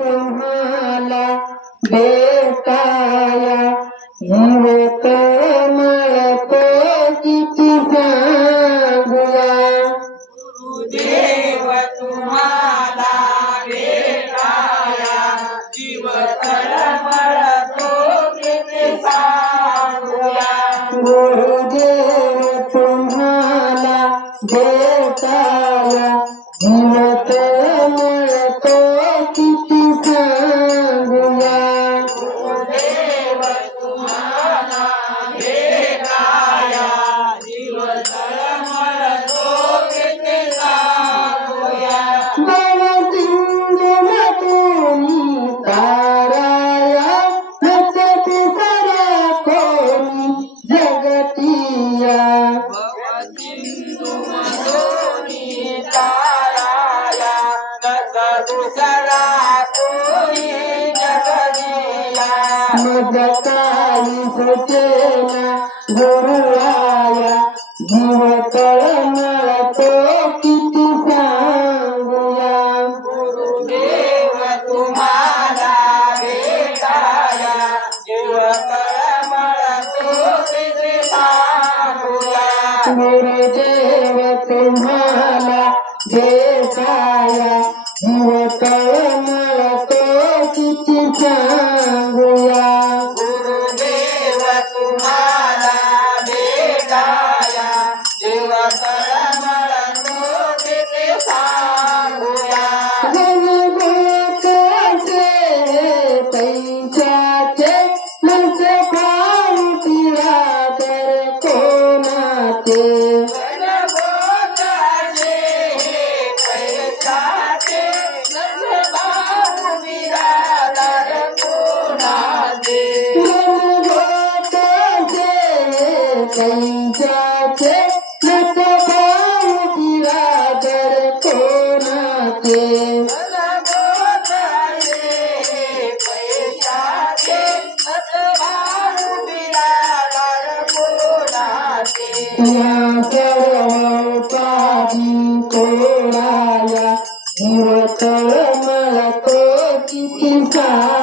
तुम्हाला भेटाया. जीवत मळतो किती सांगूया. देव तुम्हाला भेटाया. जीव तळमळतो किती सांगूया. गुरुदेव तुम्हाला भेटाया. जीवत दुसरा कोणी जगदिया सुचेना गुरुवाया जीव तळमळतो किती सांगूया गुरुदेव तुम्हाला भेटाया जीव तळमळतो किती सांगूया गुरुदेव पैशाचे मस पावतीला तर कोणाचे गणगोताचे पैशाचे नंदबाबू बिरादर कोणाचे? या सर्व उपाधी कोणाया जीव तळमळतो किती सांगूया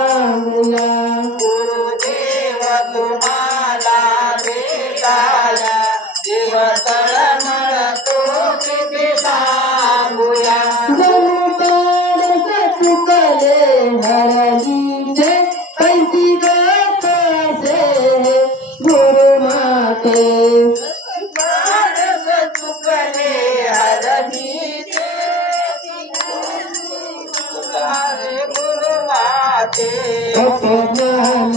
हरणीचे हरे गुरुमाते अपमान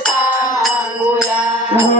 सांगूया.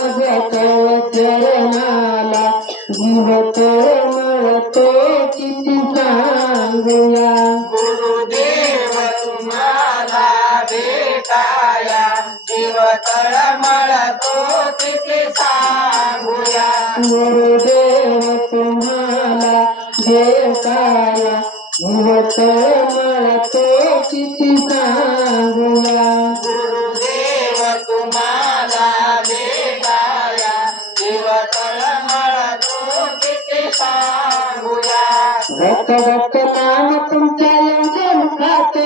देव तळमळतो किती सांगूया गुरुदेव तुम्हाला भेटाया जीवत मळतो किती सांगूया गुरुदेव तुम्हाला भेटाया देव तळमळतो किती सांगूया दत्त दत्त नाम तुमच्या एवढ्या मुखात.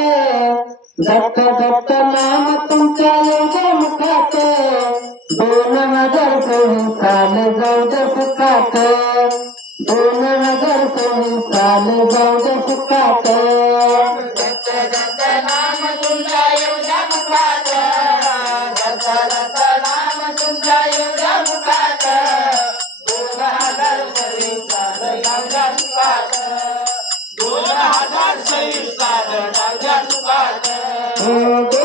दत्त दत्त नाम तुमच्या साल जाऊ दे सुखात दोन हजार सव्वीस साल जाऊ दे सुखात दोन हजार सव्वीस साल सुखात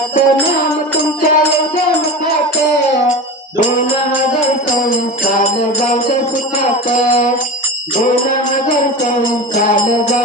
साल जाऊ